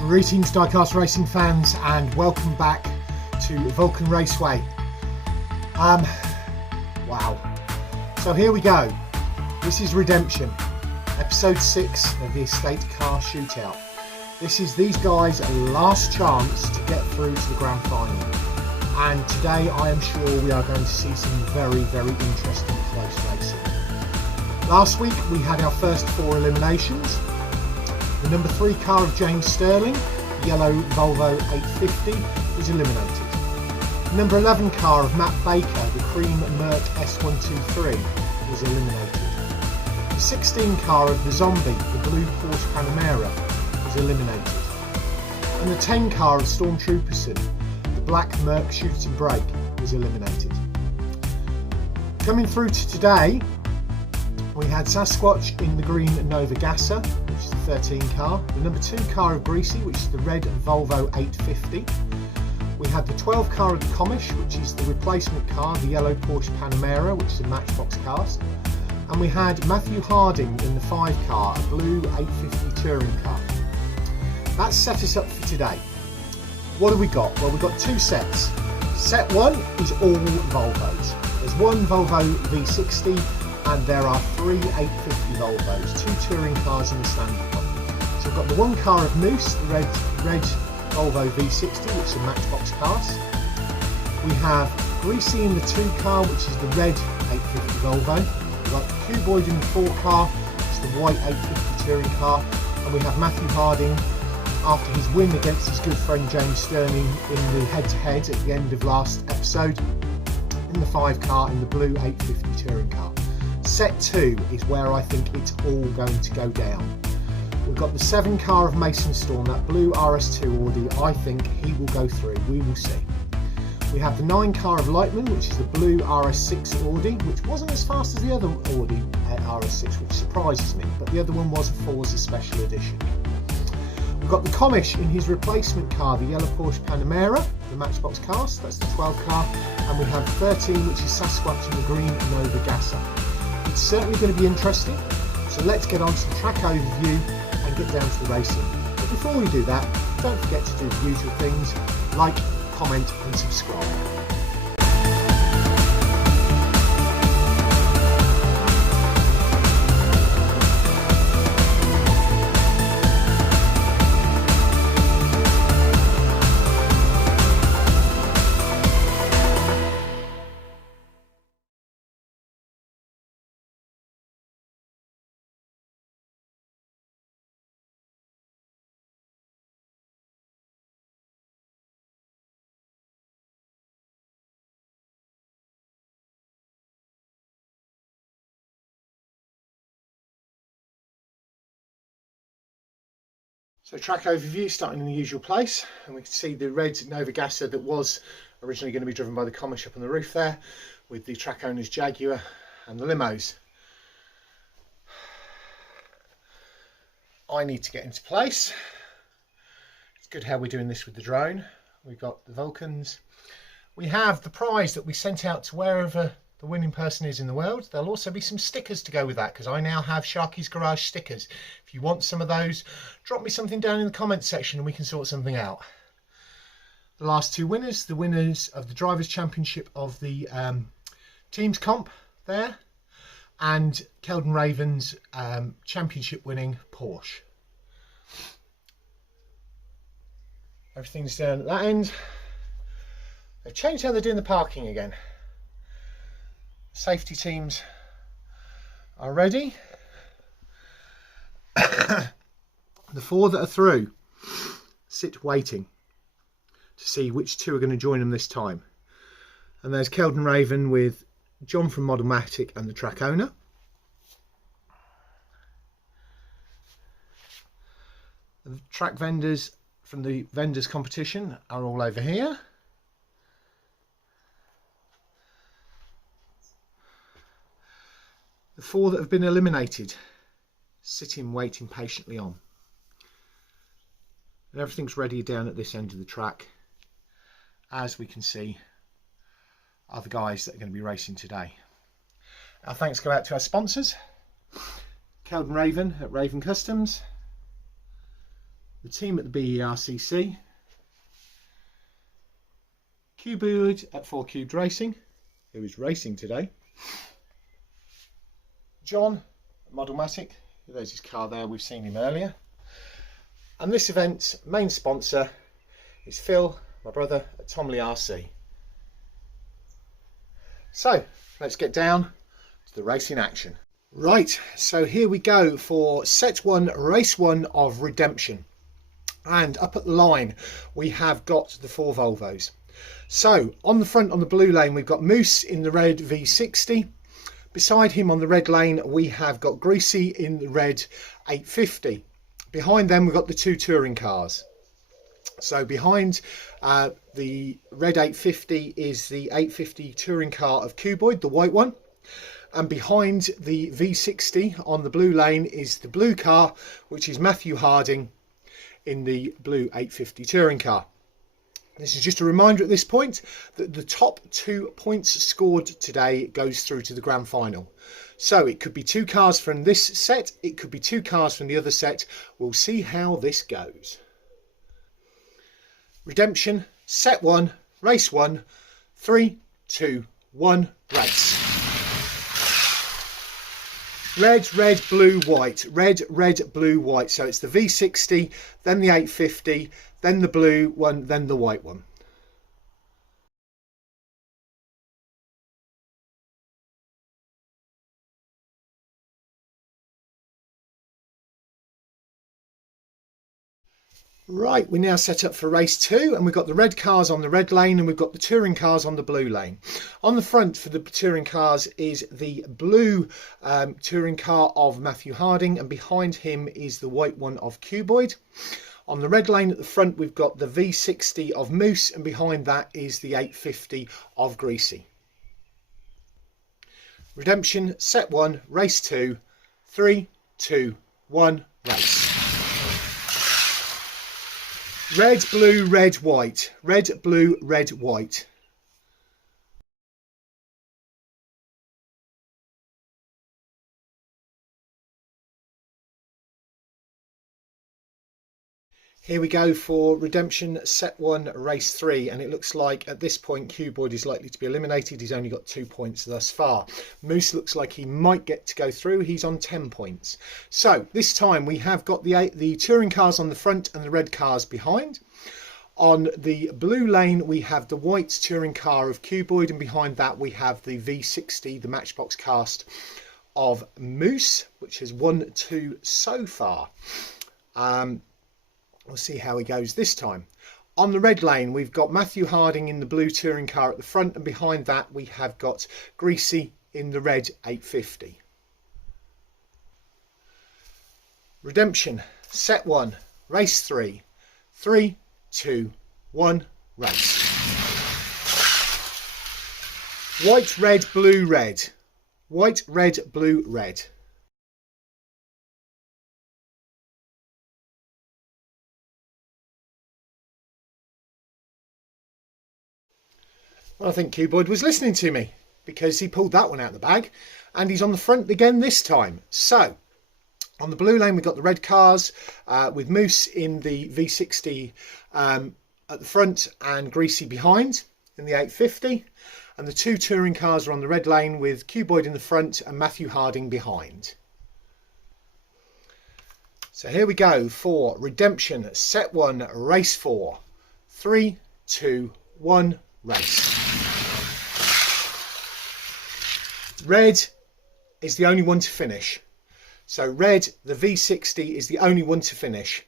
Greetings Diecast Racing fans and welcome back to Vulcan Raceway. Wow. So here we go. This is Redemption, episode 6 of the Estate Car Shootout. This is these guys' last chance to get through to the grand final. And today I am sure we are going to see some very, very interesting close racing. Last week we had our first 4 eliminations. The number 3 car of James Sterling, the yellow Volvo 850, was eliminated. The number 11 car of Matt Baker, the cream Merc S123, was eliminated. The 16 car of the Zombie, the blue Porsche Panamera, was eliminated. And the 10 car of Stormtrooperson, the black Merc Shoot and Brake, was eliminated. Coming through to today, we had Sasquatch in the green Nova Gassa, which is the 13 car. The number 2 car of Greasy, which is the red Volvo 850. We had the 12 car of the Commish, which is the replacement car, the yellow Porsche Panamera, which is a Matchbox cast. And we had Matthew Harding in the 5 car, a blue 850 touring car. That set us up for today. What have we got? Well, we've got 2 sets. Set 1 is all Volvos. There's one Volvo V60, and there are 3 850 Volvos, 2 touring cars in the standard one. So we've got the 1 car of Moose, the red Volvo V60, which is a Matchbox cast. We have Greasy in the 2 car, which is the red 850 Volvo. We've got Cuboid in the 4 car, which is the white 850 touring car. And we have Matthew Harding, after his win against his good friend James Sterling in the head-to-head at the end of last episode, in the 5 car in the blue 850 touring car. Set 2 is where I think it's all going to go down. We've got the 7 car of Mason Storm, that blue RS2 Audi. I think he will go through, we will see. We have the 9 car of LyteMan, which is the blue RS6 Audi, which wasn't as fast as the other Audi RS6, which surprises me, but the other one was a Forza Special Edition. We've got the Commish in his replacement car, the yellow Porsche Panamera, the Matchbox cast, that's the 12 car, and we have 13, which is Sasquatch in the green Nova Gassa. It's certainly going to be interesting, so let's get on to the track overview and get down to the racing. But before we do that, don't forget to do the usual things, like, comment and subscribe. So track overview starting in the usual place, and we can see the red Nova Gassa that was originally going to be driven by the Commish up on the roof there, with the track owner's Jaguar and the limos. I need to get into place. It's good how we're doing this with the drone. We've got the Vulcans. We have the prize that we sent out to wherever the winning person is in the world. There'll also be some stickers to go with that, because I now have Sharky's Garage stickers. If you want some of those, drop me something down in the comments section and we can sort something out. The last 2 winners, the winners of the Drivers' Championship of the Teams Comp there, and Keldon Raven's championship winning Porsche. Everything's down at that end. They've changed how they're doing the parking again. Safety teams are ready. The 4 that are through sit waiting to see which 2 are going to join them this time. And there's Keldon Raven with John from Modelmatic and the track owner. The track vendors from the vendors competition are all over here. The 4 that have been eliminated, sitting waiting patiently on. And everything's ready down at this end of the track. As we can see, are the guys that are going to be racing today. Our thanks go out to our sponsors, Keldon Raven at Raven Customs, the team at the BERCC, Cuboid at 4Cubed Racing, who is racing today, John at Modelmatic, there's his car there, we've seen him earlier, and this event's main sponsor is Phil, my brother, at Tomley RC. So let's get down to the racing action. Right, so here we go for set 1, race 1 of Redemption. And up at the line we have got the 4 Volvos. So on the front on the blue lane we've got Moose in the red V60. Beside him on the red lane we have got Greasy in the red 850. Behind them we've got the 2 touring cars. So behind the red 850 is the 850 touring car of Cuboid, the white one. And behind the V60 on the blue lane is the blue car, which is Matthew Harding in the blue 850 touring car. This is just a reminder at this point that the top 2 points scored today goes through to the grand final. So it could be 2 cars from this set, it could be 2 cars from the other set. We'll see how this goes. Redemption, set 1, race 1, 3, 2, 1, race. Red, red, blue, white. Red, red, blue, white. So it's the V60, then the 850, then the blue one, then the white one. Right, we're now set up for race 2 and we've got the red cars on the red lane and we've got the touring cars on the blue lane. On the front for the touring cars is the blue touring car of Matthew Harding and behind him is the white one of Cuboid. On the red lane at the front we've got the V60 of Moose and behind that is the 850 of Greasy. Redemption, set 1, race 2, 3, 2, 1, race. Red, blue, red, white. Red, blue, red, white. Here we go for Redemption set 1 race 3 and it looks like at this point Cuboid is likely to be eliminated. He's only got 2 points thus far. Moose looks like he might get to go through. He's on 10 points. So this time we have got the touring cars on the front and the red cars behind. On the blue lane we have the white touring car of Cuboid and behind that we have the V60, the Matchbox cast of Moose, which has won 2 so far. We'll see how he goes this time. On the red lane we've got Matthew Harding in the blue touring car at the front and behind that we have got Greasy in the red 850. Redemption, set 1, race 3, 3, 2, 1, race. White, red, blue, red. White, red, blue, red. Well, I think Cuboid was listening to me because he pulled that one out of the bag and he's on the front again this time. So on the blue lane we've got the red cars with Moose in the V60 at the front and Greasy behind in the 850, and the 2 touring cars are on the red lane with Cuboid in the front and Matthew Harding behind. So here we go for Redemption set 1 race 4, 3, 2, 1, race. Red is the only one to finish. So red, the V60 is the only one to finish.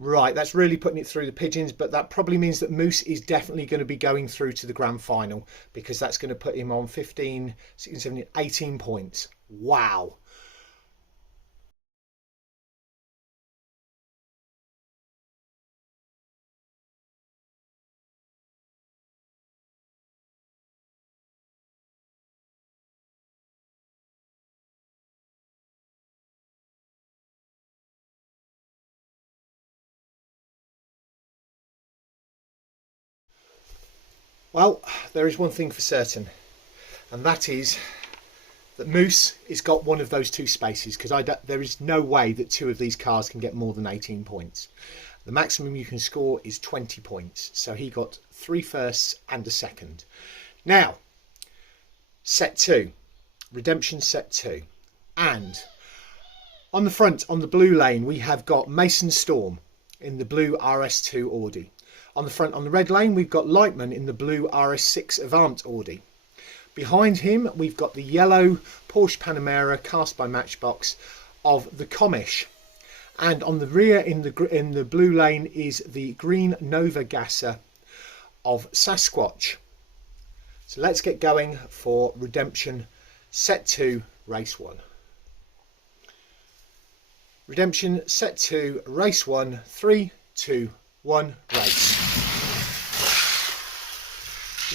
Right, that's really putting it through the pigeons, but that probably means that Moose is definitely going to be going through to the grand final because that's going to put him on 15, 16, 17, 18 points. Wow. Well, there is one thing for certain, and that is that Moose has got one of those two spaces, because there is no way that two of these cars can get more than 18 points. The maximum you can score is 20 points. So he got 3 firsts and a second. Now, set 2. Redemption set 2. And on the front, on the blue lane, we have got Mason Storm in the blue RS2 Audi. On the front, on the red lane, we've got LyteMan in the blue RS6 Avant Audi. Behind him, we've got the yellow Porsche Panamera cast by Matchbox of the Commish. And on the rear in the blue lane is the green Nova Gasser of Sasquatch. So let's get going for Redemption Set 2 Race 1. Redemption Set 2 Race 1, 3, 2, 1, race.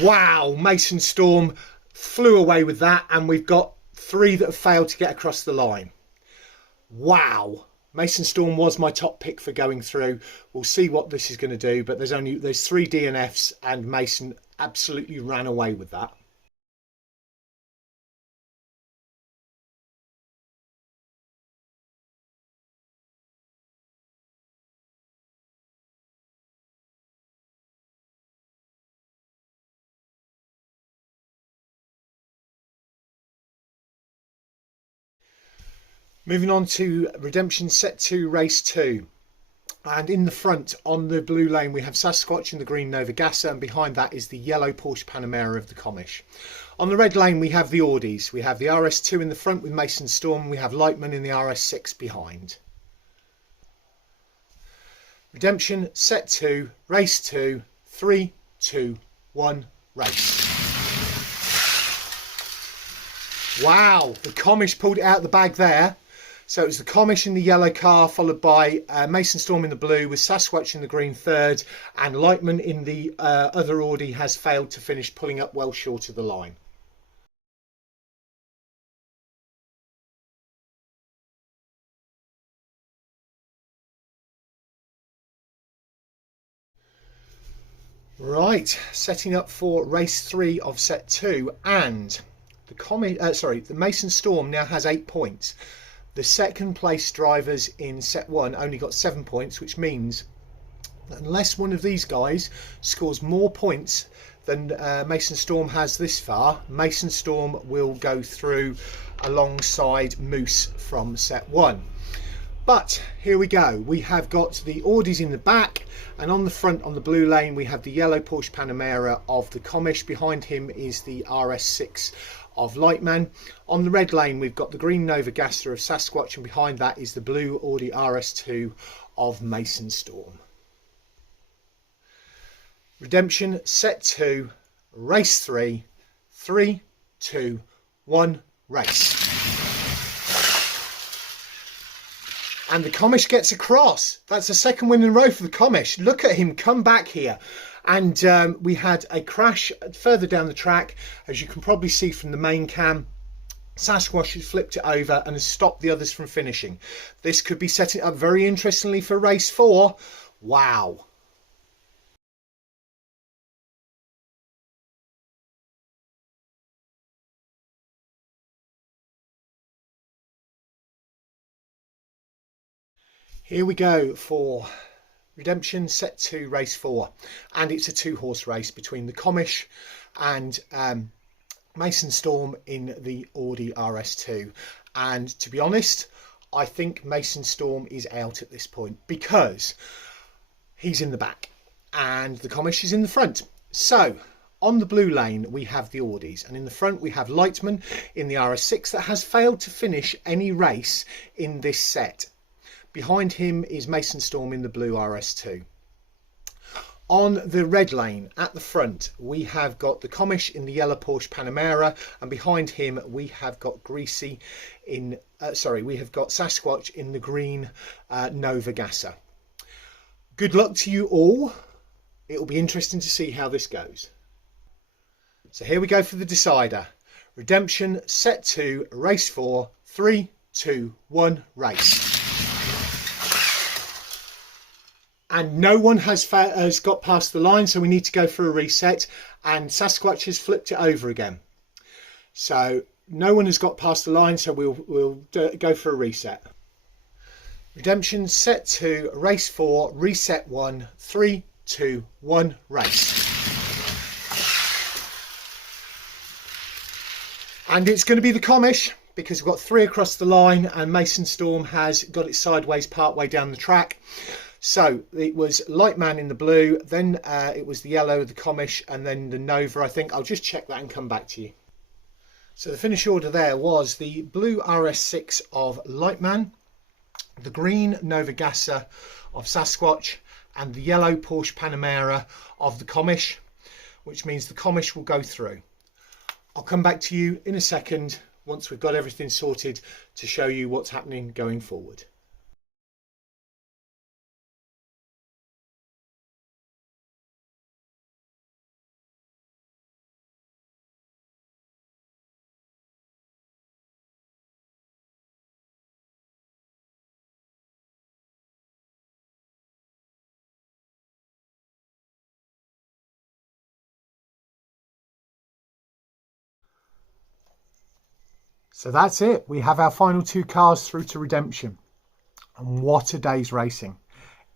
Wow, Mason Storm flew away with that, and we've got 3 that have failed to get across the line. Wow. Mason Storm was my top pick for going through. We'll see what this is going to do, but there's 3 DNFs, and Mason absolutely ran away with that. Moving on to Redemption Set 2 Race 2. And in the front, on the blue lane, we have Sasquatch in the green Nova Gasser, and behind that is the yellow Porsche Panamera of the Commish. On the red lane, we have the Audis. We have the RS2 in the front with Mason Storm. We have LyteMan in the RS6 behind. Redemption Set 2 Race 2, 3, 2, 1, race. Wow, the Commish pulled it out the bag there. So it was the Commish in the yellow car, followed by Mason Storm in the blue, with Sasquatch in the green third, and LyteMan in the other Audi has failed to finish, pulling up well short of the line. Right, setting up for race 3 of set 2, and the Mason Storm now has 8 points. The second place drivers in set 1 only got 7 points, which means that unless one of these guys scores more points than Mason Storm has this far, Mason Storm will go through alongside Moose from set 1. But here we go. We have got the Audis in the back, and on the front, on the blue lane, we have the yellow Porsche Panamera of the Commish. Behind him is the RS6 of LyteMan. On the red lane, we've got the green Nova Gasser of Sasquatch, and behind that is the blue Audi RS2 of Mason Storm. Redemption Set 2, Race 3, 3, 2, 1, race. And the Commish gets across. That's the second win in a row for the Commish. Look at him come back here. And we had a crash further down the track, as you can probably see from the main cam. Sasquatch has flipped it over and has stopped the others from finishing. This could be setting up very interestingly for race 4. Wow. Here we go for Redemption Set 2 Race 4, and it's a 2-horse race between the Commish and Mason Storm in the Audi RS2. And to be honest, I think Mason Storm is out at this point because he's in the back and the Commish is in the front. So on the blue lane we have the Audis, and in the front we have LyteMan in the RS6 that has failed to finish any race in this set. Behind him is Mason Storm in the blue RS2. On the red lane at the front, we have got the Commish in the yellow Porsche Panamera, and behind him we have got Greasy in, we have got Sasquatch in the green Nova Gasser. Good luck to you all. It will be interesting to see how this goes. So here we go for the decider. Redemption Set 2 Race 4, 3, 2, 1, race. And no one has got past the line, so we need to go for a reset. And Sasquatch has flipped it over again. So no one has got past the line, so we'll go for a reset. Redemption set 2, race 4, reset 1, 3, 2, 1, race. And it's going to be the Commish, because we've got 3 across the line and Mason Storm has got it sideways part way down the track. So it was LyteMan in the blue, then it was the yellow, the Commish, and then the Nova, I think. I'll just check that and come back to you. So the finish order there was the blue RS6 of LyteMan, the green Nova Gasser of Sasquatch, and the yellow Porsche Panamera of the Commish, which means the Commish will go through. I'll come back to you in a second once we've got everything sorted to show you what's happening going forward. So that's it. We have our final 2 cars through to redemption. And what a day's racing.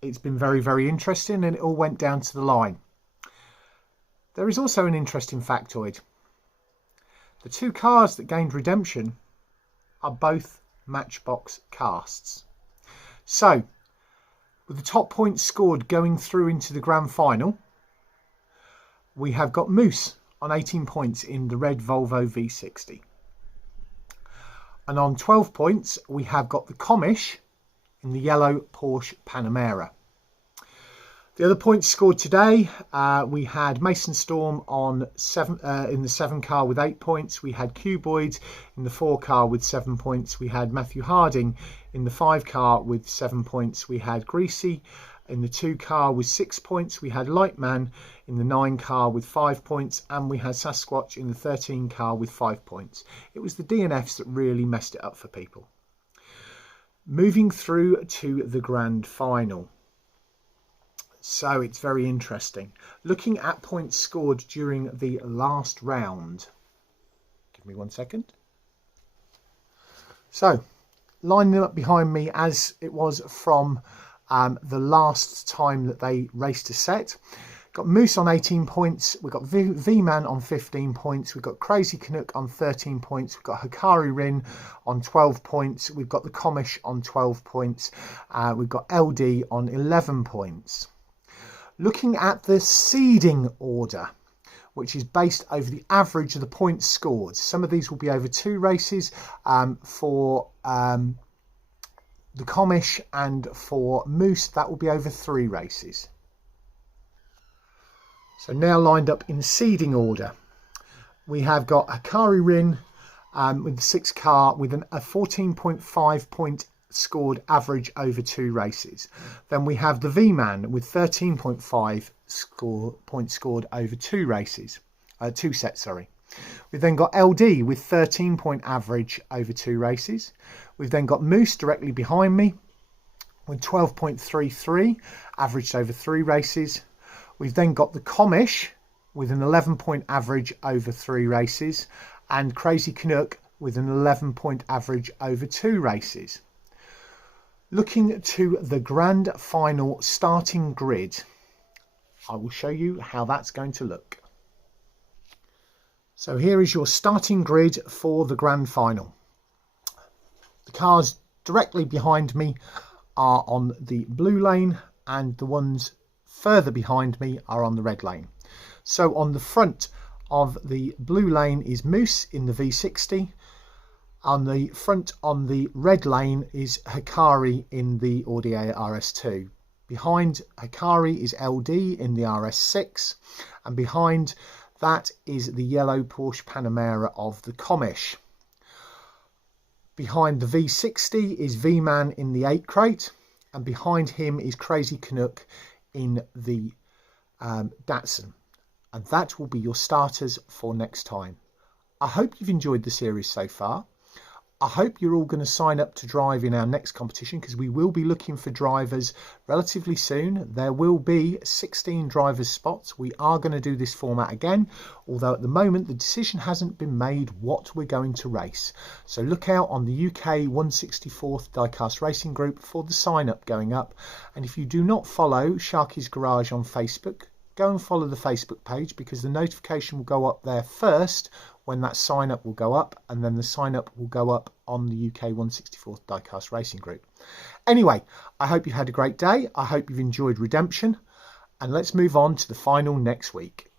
It's been very, very interesting, and it all went down to the line. There is also an interesting factoid. The 2 cars that gained redemption are both Matchbox casts. So, with the top points scored going through into the grand final, we have got Moose on 18 points in the red Volvo V60. And on 12 points, we have got the Commish in the yellow Porsche Panamera. The other points scored today, we had Mason Storm on in the 7 car with 8 points. We had Cuboid in the 4 car with 7 points. We had Matthew Harding in the 5 car with 7 points. We had Greasy in the 2 car with 6 points. We had LyteMan in the 9 car with 5 points, and we had Sasquatch in the 13 car with 5 points. It was the DNFs that really messed it up for people. Moving through to the grand final. So it's very interesting. Looking at points scored during the last round. Give me 1 second. So, lining up behind me as it was from the last time that they raced a set. Got Moose on 18 points. We've got V-Man on 15 points. We've got Crazy Canuck on 13 points. We've got Hikari Rin on 12 points. We've got the Commish on 12 points. We've got LD on 11 points. Looking at the seeding order, which is based over the average of the points scored. Some of these will be over 2 races for the Commish, and for Moose that will be over 3 races. So now lined up in seeding order, we have got Hikari Rin with the 6 car with a 14.5 point scored average over 2 races. Then we have the V-Man with 13.5 points scored over 2 races, 2 sets, sorry. We've then got LD with 13 point average over 2 races. We've then got Moose directly behind me with 12.33 averaged over 3 races. We've then got the Commish with an 11 point average over 3 races, and Crazy Canuck with an 11 point average over 2 races. Looking to the grand final starting grid, I will show you how that's going to look. So here is your starting grid for the grand final. The cars directly behind me are on the blue lane, and the ones further behind me are on the red lane. So on the front of the blue lane is Moose in the V60. On the front on the red lane is Hikari in the Audi RS2. Behind Hikari is LD in the RS6, and behind that is the yellow Porsche Panamera of the Commish. Behind the V60 is V-Man in the 8 crate, and behind him is Crazy Canuck in the Datsun. And that will be your starters for next time. I hope you've enjoyed the series so far. I hope you're all going to sign up to drive in our next competition, because we will be looking for drivers relatively soon. There will be 16 drivers spots. We are going to do this format again, although at the moment the decision hasn't been made what we're going to race. So look out on the UK 164th Diecast Racing group for the sign up going up. And if you do not follow Sharky's Garage on Facebook, go and follow the Facebook page, because the notification will go up there first when that sign up will go up, and then the sign up will go up on the UK 164th Diecast Racing group. Anyway, I hope you've had a great day. I hope you've enjoyed Redemption, and let's move on to the final next week.